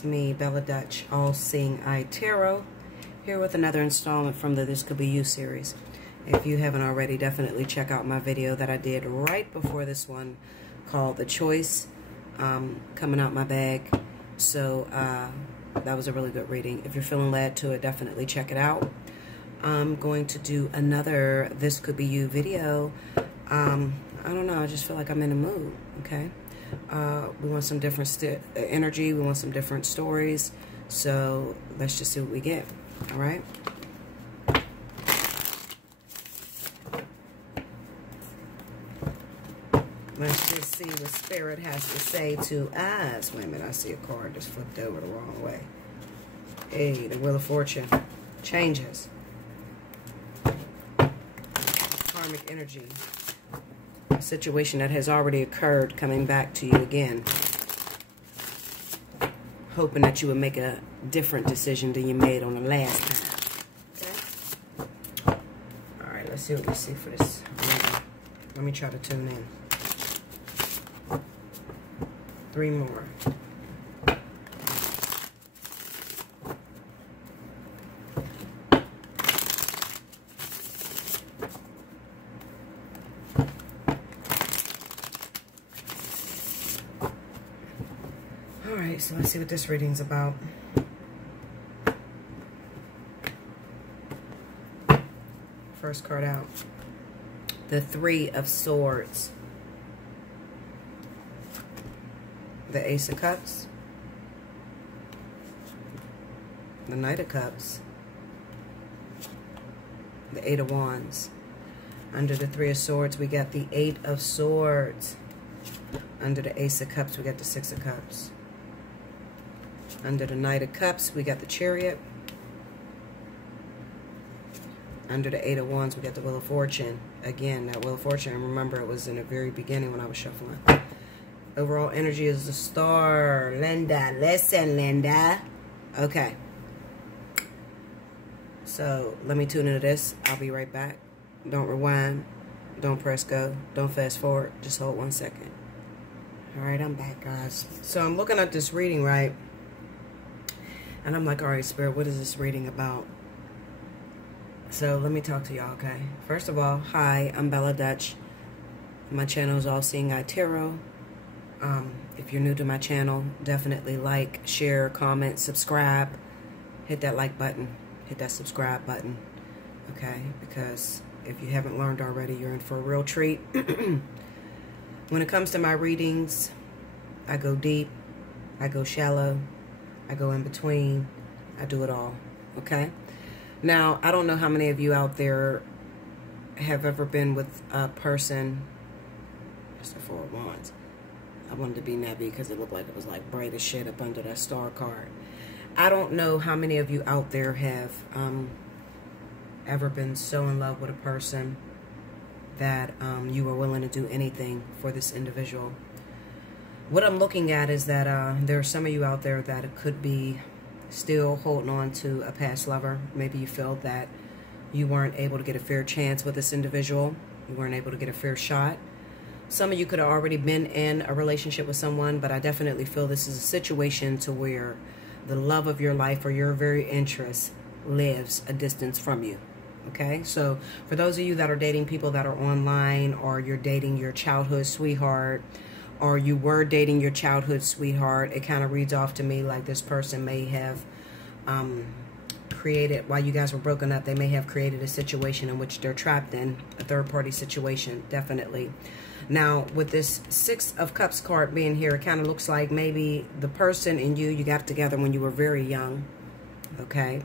It's me, Bella Dutch, Allseeingeyetarot, here with another installment from the This Could Be You series. If you haven't already, definitely check out my video that I did right before this one called The Choice, coming out my bag. So that was a really good reading. If you're feeling led to it, definitely check it out. I'm going to do another This Could Be You video. I don't know, I just feel like I'm in a mood, okay? We want some different energy. We want some different stories. So let's just see what we get. All right. Let's just see what Spirit has to say to us. Wait a minute. I see a card just flipped over the wrong way. Hey, the Wheel of Fortune. Changes. Karmic energy. A situation that has already occurred coming back to you again. Hoping that you would make a different decision than you made on the last time. Okay? Alright, let's see what we see for this. Let me try to tune in. 3 more. Alright, so let's see what this reading's about. First card out. The 3 of Swords. The Ace of Cups. The Knight of Cups. The 8 of Wands. Under the 3 of Swords, we got the 8 of Swords. Under the Ace of Cups, we got the 6 of Cups. Under the Knight of Cups, we got the Chariot. Under the 8 of Wands, we got the Wheel of Fortune. Again, that Wheel of Fortune, remember it was in the very beginning when I was shuffling. Overall energy is the Star. Linda, listen, Linda. Okay. So, let me tune into this. I'll be right back. Don't rewind. Don't press go. Don't fast forward. Just hold 1 second. Alright, I'm back, guys. So, I'm looking at this reading, right? And I'm like, all right, Spirit, what is this reading about? So let me talk to y'all, okay? First of all, hi, I'm Bella Dutch. My channel is Allseeingeyetarot. If you're new to my channel, definitely like, share, comment, subscribe. Hit that like button. Hit that subscribe button, okay? Because if you haven't learned already, you're in for a real treat. When it comes to my readings, I go deep, I go shallow, I go in between. I do it all. Okay? Now, I don't know how many of you out there have ever been with a person. That's the 4 of Wands. I wanted to be Nebby because it looked like it was like bright as shit up under that star card. I don't know how many of you out there have ever been so in love with a person that you were willing to do anything for this individual. What I'm looking at is that there are some of you out there that could be still holding on to a past lover. Maybe you felt that you weren't able to get a fair chance with this individual. You weren't able to get a fair shot. Some of you could have already been in a relationship with someone, but I definitely feel this is a situation to where the love of your life or your very interest lives a distance from you. Okay, so for those of you that are dating people that are online, or you're dating your childhood sweetheart, or you were dating your childhood sweetheart, it kind of reads off to me like this person may have created, while you guys were broken up, they may have created a situation in which they're trapped in, a third-party situation, definitely. Now, with this 6 of Cups card being here, it kind of looks like maybe the person and you got together when you were very young, okay?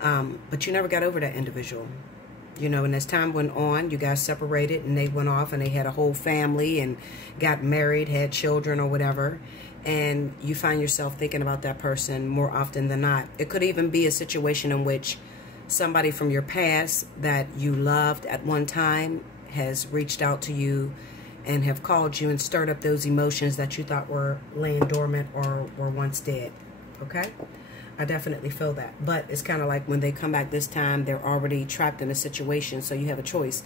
But you never got over that individual. You know, and as time went on, you guys separated and they went off and they had a whole family and got married, had children or whatever. And you find yourself thinking about that person more often than not. It could even be a situation in which somebody from your past that you loved at one time has reached out to you and have called you and stirred up those emotions that you thought were laying dormant or were once dead. Okay? I definitely feel that. But it's kind of like when they come back this time, they're already trapped in a situation. So you have a choice.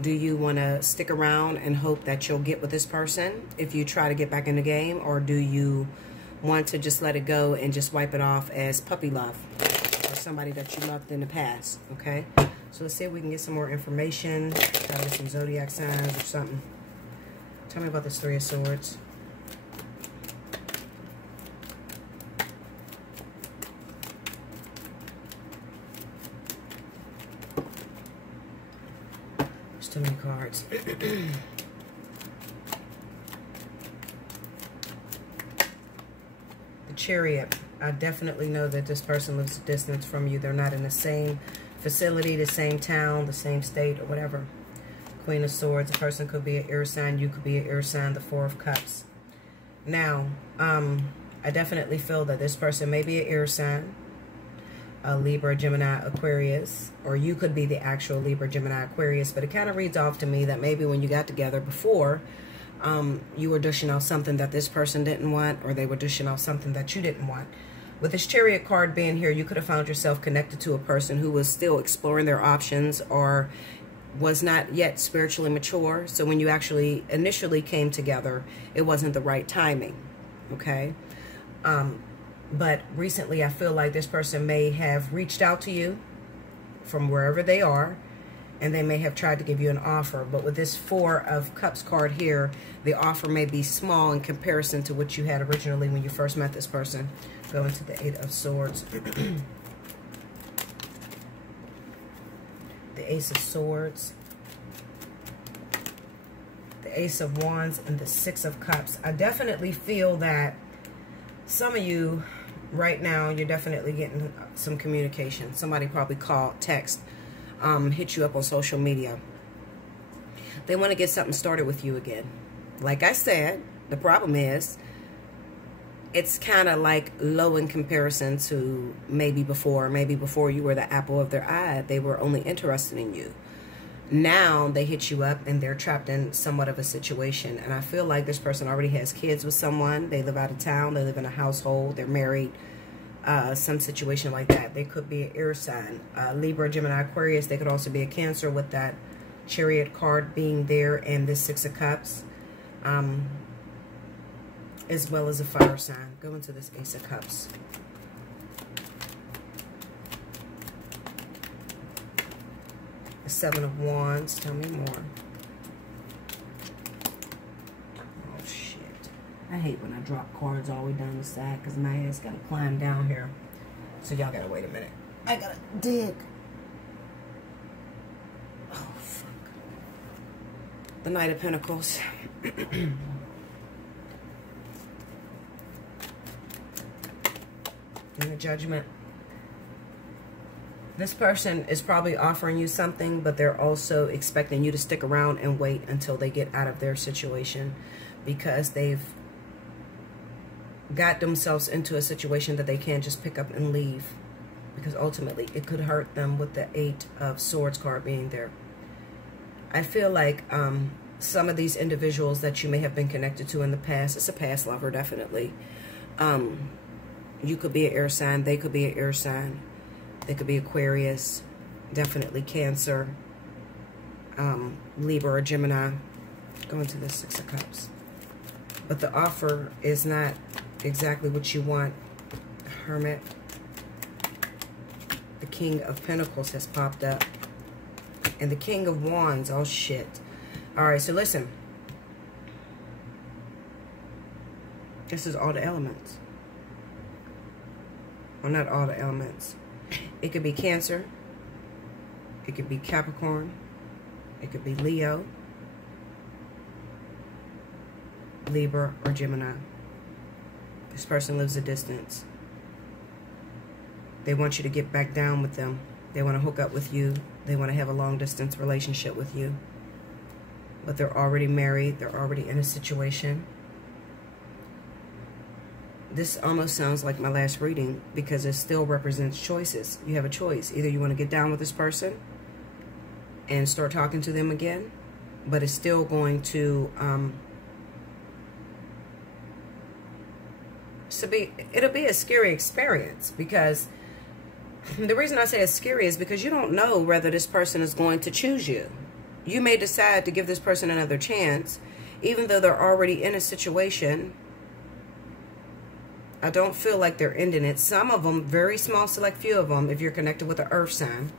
Do you want to stick around and hope that you'll get with this person if you try to get back in the game? Or do you want to just let it go and just wipe it off as puppy love or somebody that you loved in the past, okay? So let's see if we can get some more information. Try to get some zodiac signs or something. Tell me about this Three of Swords. There's too many cards. Chariot. I definitely know that this person lives a distance from you. They're not in the same facility, the same town, the same state, or whatever. Queen of Swords. A person could be an air sign. You could be an air sign. The Four of Cups. Now, I definitely feel that this person may be an air sign. A Libra, Gemini, Aquarius. Or you could be the actual Libra, Gemini, Aquarius. But it kind of reads off to me that maybe when you got together before, you were dishing out something that this person didn't want, or they were dishing out something that you didn't want. With this Chariot card being here, you could have found yourself connected to a person who was still exploring their options or was not yet spiritually mature. So when you actually initially came together, it wasn't the right timing, okay? But recently, I feel like this person may have reached out to you from wherever they are, and they may have tried to give you an offer. But with this Four of Cups card here, the offer may be small in comparison to what you had originally when you first met this person. Go into the Eight of Swords. The Ace of Swords. The Ace of Wands and the Six of Cups. I definitely feel that some of you right now, you're definitely getting some communication. Somebody probably called, text, hit you up on social media. They want to get something started with you again. Like I said, the problem is it's kind of like low in comparison to maybe before. Maybe before you were the apple of their eye. They were only interested in you. Now they hit you up and they're trapped in somewhat of a situation. And I feel like this person already has kids with someone. They live out of town. They live in a household. They're married. Some situation like that. They could be an air sign. Libra, Gemini, Aquarius. They could also be a Cancer with that Chariot card being there and this Six of Cups. As well as a fire sign. Go into this Ace of Cups. The Seven of Wands. Tell me more. Oh, shit. I hate when I drop cards all the way down the side because my ass got to climb down here. So y'all got to wait a minute. I got to dig. Oh, fuck. The Knight of Pentacles. And the Judgment. This person is probably offering you something, but they're also expecting you to stick around and wait until they get out of their situation because they've got themselves into a situation that they can't just pick up and leave, because ultimately it could hurt them with the Eight of Swords card being there. I feel like some of these individuals that you may have been connected to in the past, it's a past lover, definitely. You could be an air sign. They could be an air sign. They could be Aquarius, definitely Cancer, Libra or Gemini. Go into the Six of Cups. But the offer is not exactly what you want. Hermit. The King of Pentacles has popped up. And the King of Wands. Oh, shit. All right, so listen. This is all the elements. Well, not all the elements. It could be Cancer. It could be Capricorn. It could be Leo, Libra, or Gemini. This person lives a distance. They want you to get back down with them. They want to hook up with you. They want to have a long-distance relationship with you. But they're already married. They're already in a situation. This almost sounds like my last reading because it still represents choices. You have a choice. Either you want to get down with this person and start talking to them again, but it's still going to it'll be a scary experience, because the reason I say it's scary is because you don't know whether this person is going to choose you. You may decide to give this person another chance, even though they're already in a situation I don't feel like they're ending it. Some of them, very small select few of them, if you're connected with an earth sign,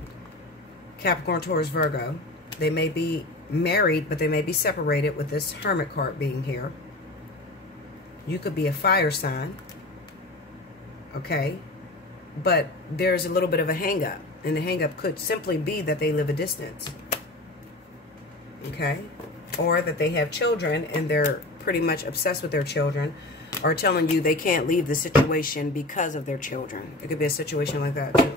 Capricorn, Taurus, Virgo, they may be married, but they may be separated with this Hermit card being here. You could be a fire sign, okay? But there's a little bit of a hang-up, and the hang-up could simply be that they live a distance, okay? Or that they have children, and they're pretty much obsessed with their children, or telling you they can't leave the situation because of their children. It could be a situation like that, too.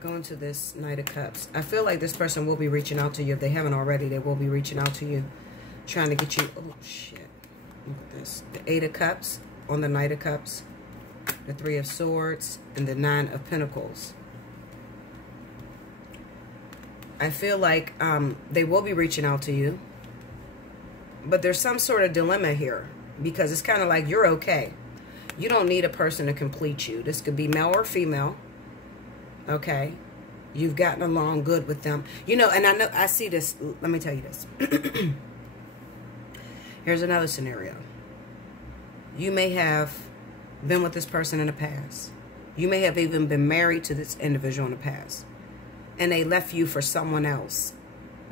Going to this Knight of Cups. I feel like this person will be reaching out to you. If they haven't already, they will be reaching out to you, trying to get you. Oh, shit. Look at this. The 8 of Cups on the Knight of Cups, the 3 of Swords, and the 9 of Pentacles. I feel like they will be reaching out to you, but there's some sort of dilemma here, because it's kind of like you're okay. You don't need a person to complete you. This could be male or female, okay? You've gotten along good with them. You know, and I know, I see this. Let me tell you this. Here's another scenario. You may have been with this person in the past. You may have even been married to this individual in the past, and they left you for someone else,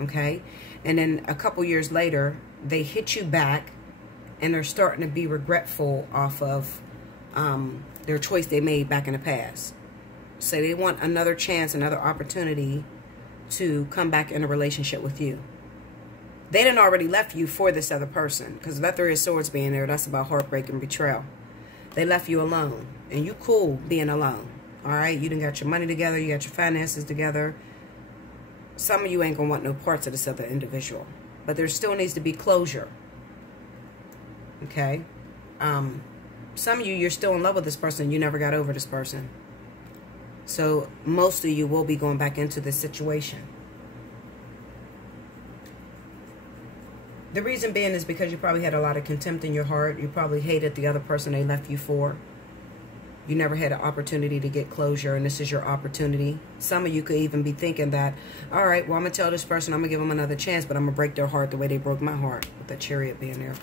okay? And then a couple years later, they hit you back, and they're starting to be regretful off of their choice they made back in the past. So they want another chance, another opportunity to come back in a relationship with you. They done already left you for this other person, because that 3 of Swords being there, that's about heartbreak and betrayal. They left you alone, and you cool being alone, all right? You done got your money together, you got your finances together. Some of you ain't gonna want no parts of this other individual, but there still needs to be closure, okay? Some of you, you're still in love with this person, you never got over this person. So most of you will be going back into this situation. The reason being is because you probably had a lot of contempt in your heart. You probably hated the other person they left you for. You never had an opportunity to get closure, and this is your opportunity. Some of you could even be thinking that, all right, well, I'm going to tell this person I'm going to give them another chance, but I'm going to break their heart the way they broke my heart, with the Chariot being there.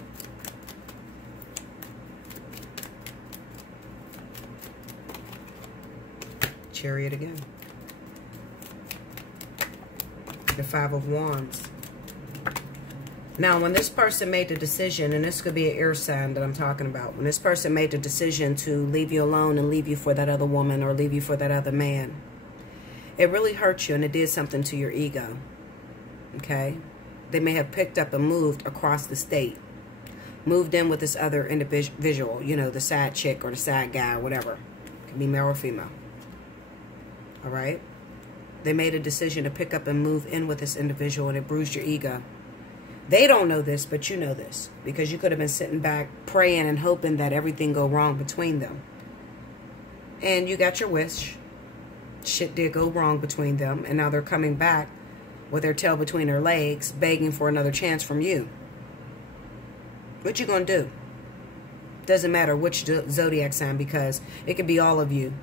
Chariot again. The 5 of Wands. Now, when this person made the decision, and this could be an air sign that I'm talking about, when this person made the decision to leave you alone and leave you for that other woman or leave you for that other man, it really hurt you, and it did something to your ego, okay? They may have picked up and moved across the state, moved in with this other individual, you know, the side chick or the side guy or whatever. It can be male or female, all right? They made a decision to pick up and move in with this individual, and it bruised your ego. They don't know this, but you know this, because you could have been sitting back praying and hoping that everything go wrong between them. And you got your wish. Shit did go wrong between them, and now they're coming back with their tail between their legs, begging for another chance from you. What you gonna do? Doesn't matter which zodiac sign, because it could be all of you,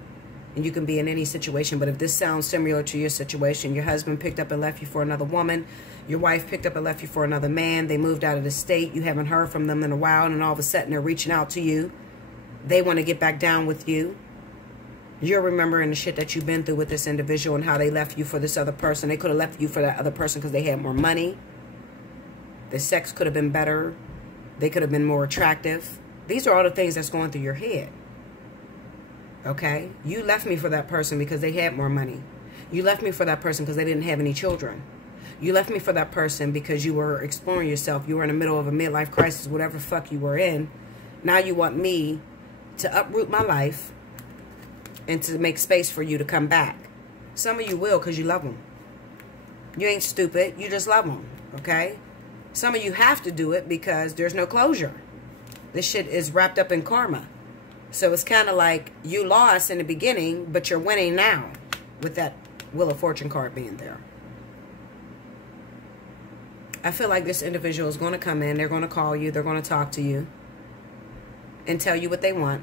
and you can be in any situation. But if this sounds similar to your situation, your husband picked up and left you for another woman, your wife picked up and left you for another man, they moved out of the state, you haven't heard from them in a while, and all of a sudden they're reaching out to you. They want to get back down with you. You're remembering the shit that you've been through with this individual and how they left you for this other person. They could have left you for that other person because they had more money. The sex could have been better. They could have been more attractive. These are all the things that's going through your head. Okay? You left me for that person because they had more money. You left me for that person because they didn't have any children. You left me for that person because you were exploring yourself. You were in the middle of a midlife crisis, whatever the fuck you were in. Now you want me to uproot my life and to make space for you to come back. Some of you will, because you love them. You ain't stupid. You just love them, okay? Some of you have to do it because there's no closure. This shit is wrapped up in karma. So it's kind of like you lost in the beginning, but you're winning now with that Wheel of Fortune card being there. I feel like this individual is going to come in. They're going to call you. They're going to talk to you and tell you what they want.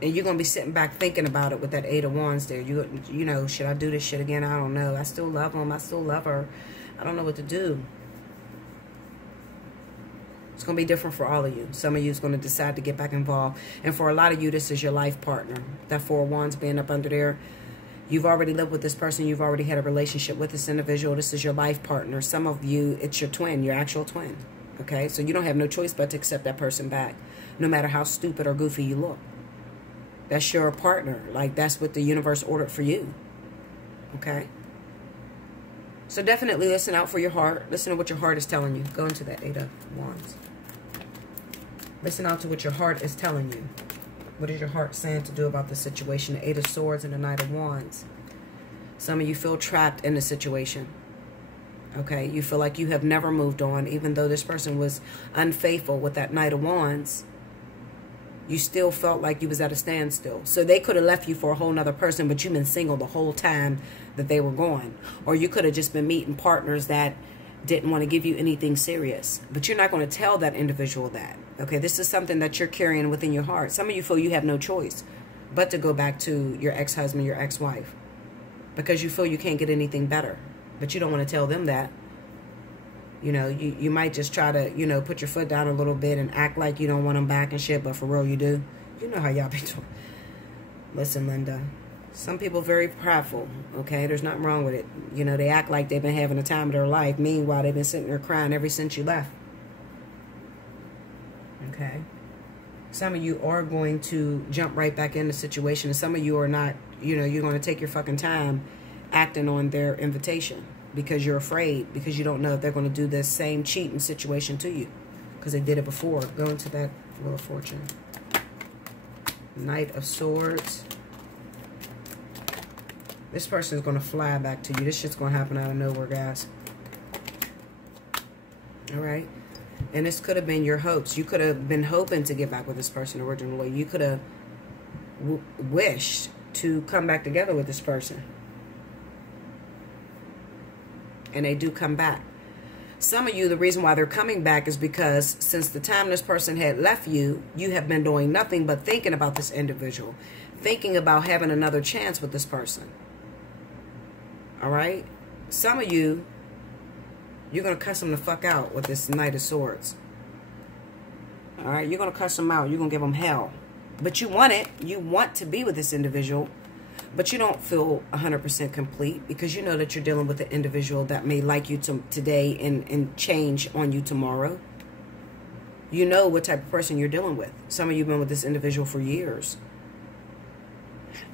And you're going to be sitting back thinking about it with that 8 of Wands there. You know, should I do this shit again? I don't know. I still love him. I still love her. I don't know what to do. It's going to be different for all of you. Some of you is going to decide to get back involved. And for a lot of you, this is your life partner. That Four of Wands being up under there. You've already lived with this person. You've already had a relationship with this individual. This is your life partner. Some of you, it's your twin, your actual twin. Okay? So you don't have no choice but to accept that person back, no matter how stupid or goofy you look. That's your partner. Like, that's what the universe ordered for you. Okay? So definitely listen out for your heart. Listen to what your heart is telling you. Go into that Eight of Wands. Listen out to what your heart is telling you. What is your heart saying to do about the situation? The Eight of Swords and the Knight of Wands. Some of you feel trapped in the situation. Okay? You feel like you have never moved on. Even though this person was unfaithful with that Knight of Wands, you still felt like you was at a standstill. So they could have left you for a whole nother person, but you've been single the whole time that they were gone. Or you could have just been meeting partners that didn't want to give you anything serious. But you're not going to tell that individual that. Okay, this is something that you're carrying within your heart. Some of you feel you have no choice but to go back to your ex-husband, your ex-wife. Because you feel you can't get anything better. But you don't want to tell them that. You know, you might just try to, you know, put your foot down a little bit and act like you don't want them back and shit, but for real you do. You know how y'all be doing. Listen, Linda, some people very prideful, okay? There's nothing wrong with it. You know, they act like they've been having the time of their life. Meanwhile, they've been sitting there crying ever since you left. Okay? Some of you are going to jump right back in the situation, and some of you are not, you know, you're going to take your fucking time acting on their invitation. Because you're afraid, because you don't know if they're going to do this same cheating situation to you. Because they did it before. Go into that Wheel of Fortune. Knight of Swords. This person is going to fly back to you. This shit's going to happen out of nowhere, guys. Alright? And this could have been your hopes. You could have been hoping to get back with this person originally. You could have wished to come back together with this person. And they do come back. Some of you, the reason why they're coming back is because since the time this person had left you, you have been doing nothing but thinking about this individual. Thinking about having another chance with this person. Alright? Some of you, you're going to cuss them the fuck out with this Knight of Swords. Alright? You're going to cuss them out. You're going to give them hell. But you want it. You want to be with this individual. But you don't feel 100% complete because you know that you're dealing with an individual that may like you today and change on you tomorrow. You know what type of person you're dealing with. Some of you have been with this individual for years.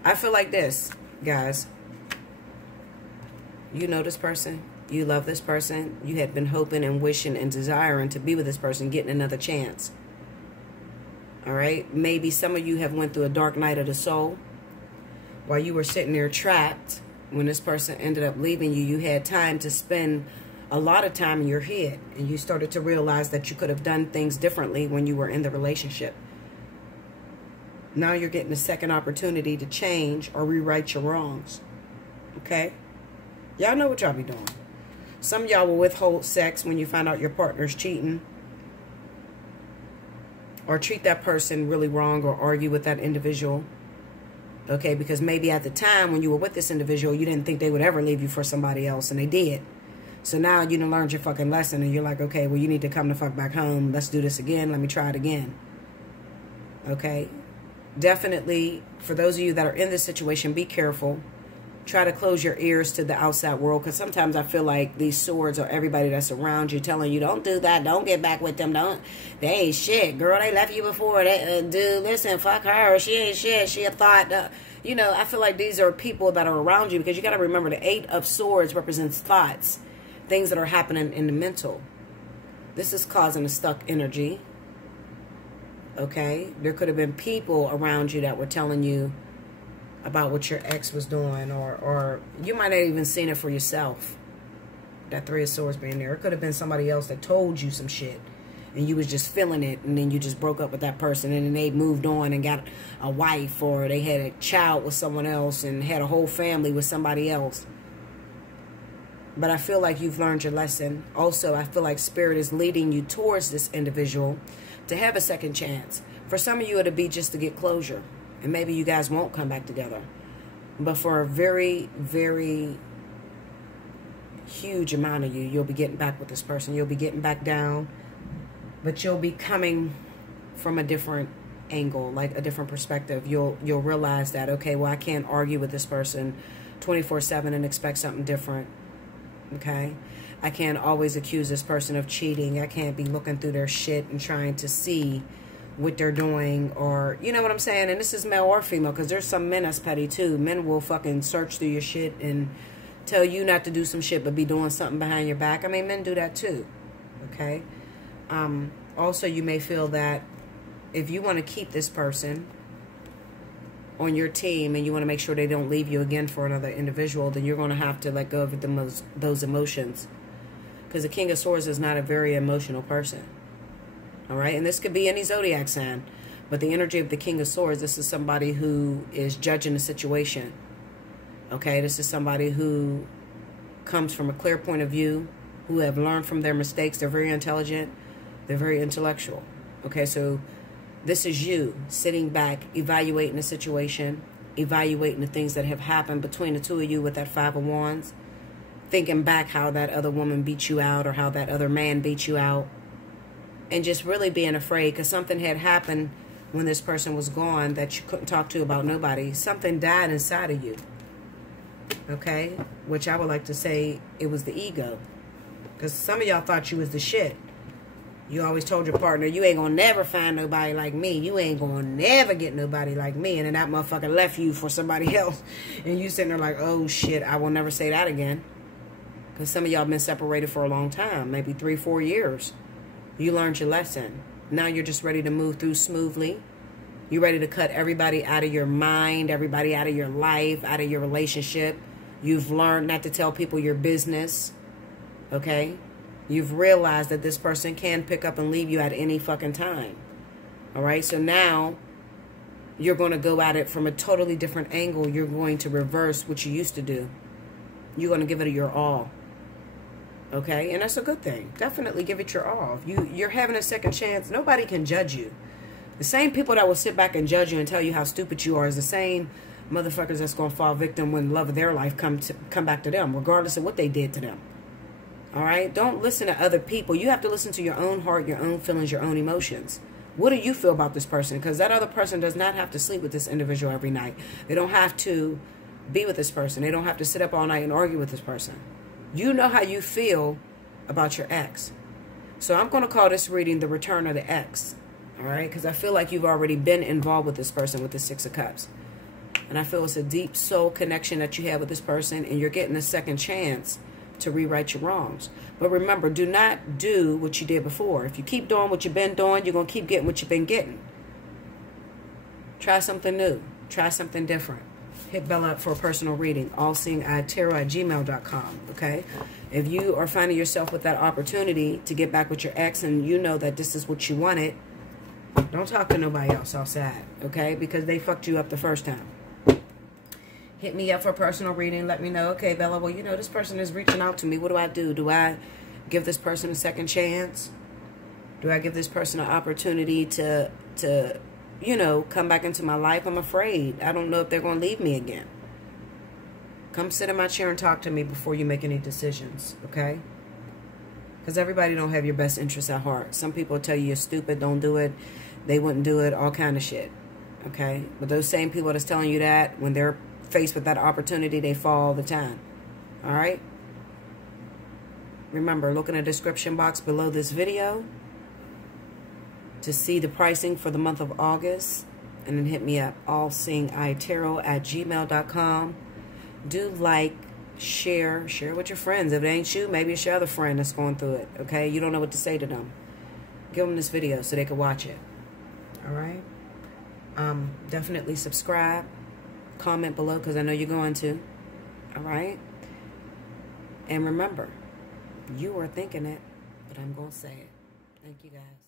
I feel like this, guys. You know this person. You love this person. You had been hoping and wishing and desiring to be with this person, getting another chance. All right? Maybe some of you have went through a dark night of the soul. While you were sitting there trapped, when this person ended up leaving you, you had time to spend a lot of time in your head. And you started to realize that you could have done things differently when you were in the relationship. Now you're getting a second opportunity to change or rewrite your wrongs. Okay? Y'all know what y'all be doing. Some of y'all will withhold sex when you find out your partner's cheating. Or treat that person really wrong or argue with that individual. Okay, because maybe at the time when you were with this individual, you didn't think they would ever leave you for somebody else, and they did. So now you done learned your fucking lesson, and you're like, okay, well, you need to come the fuck back home. Let's do this again. Let me try it again. Okay? Definitely, for those of you that are in this situation, be careful. Try to close your ears to the outside world, because sometimes I feel like these swords are everybody that's around you telling you, don't do that, don't get back with them, don't, they ain't shit, girl, they left you before, they, dude, listen, fuck her, she ain't shit, she a thought, you know, I feel like these are people that are around you, because you got to remember the Eight of Swords represents thoughts, things that are happening in the mental. This is causing a stuck energy, okay? There could have been people around you that were telling you about what your ex was doing, or you might have even seen it for yourself. That Three of Swords being there. It could have been somebody else that told you some shit, and you was just feeling it, and then you just broke up with that person, and then they moved on and got a wife, or they had a child with someone else, and had a whole family with somebody else. But I feel like you've learned your lesson. Also, I feel like Spirit is leading you towards this individual to have a second chance. For some of you, it'll be just to get closure. And maybe you guys won't come back together. But for a very, very huge amount of you, you'll be getting back with this person. You'll be getting back down. but you'll be coming from a different angle, like a different perspective. You'll realize that, okay, well, I can't argue with this person 24/7 and expect something different. Okay, I can't always accuse this person of cheating. I can't be looking through their shit and trying to see what they're doing, or you know what I'm saying. And this is male or female, because there's some men that's petty too. Men will fucking search through your shit and tell you not to do some shit but be doing something behind your back. I mean, men do that too. Okay. Also, you may feel that if you want to keep this person on your team and you want to make sure they don't leave you again for another individual, then you're going to have to let go of those emotions, because the King of Swords is not a very emotional person. All right, and this could be any zodiac sign, but the energy of the King of Swords, this is somebody who is judging the situation. Okay, this is somebody who comes from a clear point of view, who have learned from their mistakes. They're very intelligent, they're very intellectual. Okay, so this is you sitting back, evaluating the situation, evaluating the things that have happened between the two of you with that Five of Wands, thinking back how that other woman beat you out or how that other man beat you out, and just really being afraid because something had happened when this person was gone that you couldn't talk to about nobody. Something died inside of you, okay, which I would like to say it was the ego, because some of y'all thought you was the shit. You always told your partner, you ain't gonna never find nobody like me. You ain't gonna never get nobody like me. And then that motherfucker left you for somebody else. And you sitting there like, oh shit, I will never say that again. Because some of y'all been separated for a long time. Maybe 3-4 years. You learned your lesson. Now you're just ready to move through smoothly. You're ready to cut everybody out of your mind. Everybody out of your life. Out of your relationship. You've learned not to tell people your business. Okay? You've realized that this person can pick up and leave you at any fucking time. All right? So now you're going to go at it from a totally different angle. You're going to reverse what you used to do. You're going to give it your all. Okay? And that's a good thing. Definitely give it your all. You're having a second chance. Nobody can judge you. The same people that will sit back and judge you and tell you how stupid you are is the same motherfuckers that's going to fall victim when the love of their life come back to them, regardless of what they did to them. All right? Don't listen to other people. You have to listen to your own heart, your own feelings, your own emotions. What do you feel about this person? Because that other person does not have to sleep with this individual every night. They don't have to be with this person. They don't have to sit up all night and argue with this person. You know how you feel about your ex. So I'm going to call this reading the return of the ex. All right? Because I feel like you've already been involved with this person with the Six of Cups. And I feel it's a deep soul connection that you have with this person. And you're getting a second chance to rewrite your wrongs. But remember, do not do what you did before. If you keep doing what you've been doing, you're going to keep getting what you've been getting. Try something new. Try something different. Hit Bella up for a personal reading. Allseeingeyetarot@gmail.com. Okay? If you are finding yourself with that opportunity to get back with your ex and you know that this is what you wanted, don't talk to nobody else outside. Okay? Because they fucked you up the first time. Hit me up for a personal reading. Let me know, okay, Bella, well, you know, this person is reaching out to me. What do I do? Do I give this person a second chance? Do I give this person an opportunity to you know, come back into my life? I'm afraid. I don't know if they're going to leave me again. Come sit in my chair and talk to me before you make any decisions, okay? Because everybody don't have your best interests at heart. Some people tell you you're stupid, don't do it. They wouldn't do it, all kind of shit, okay? But those same people that's telling you that, when they're faced with that opportunity, they fall all the time. All right? Remember, look in the description box below this video to see the pricing for the month of August. And then hit me up, allseeingeyetarot@gmail.com. Do like, share with your friends. If it ain't you, maybe it's your other friend that's going through it. Okay? You don't know what to say to them. Give them this video so they can watch it. All right? Definitely subscribe. Comment below because I know you're going to. All right? And remember, you are thinking it, but I'm going to say it. Thank you, guys.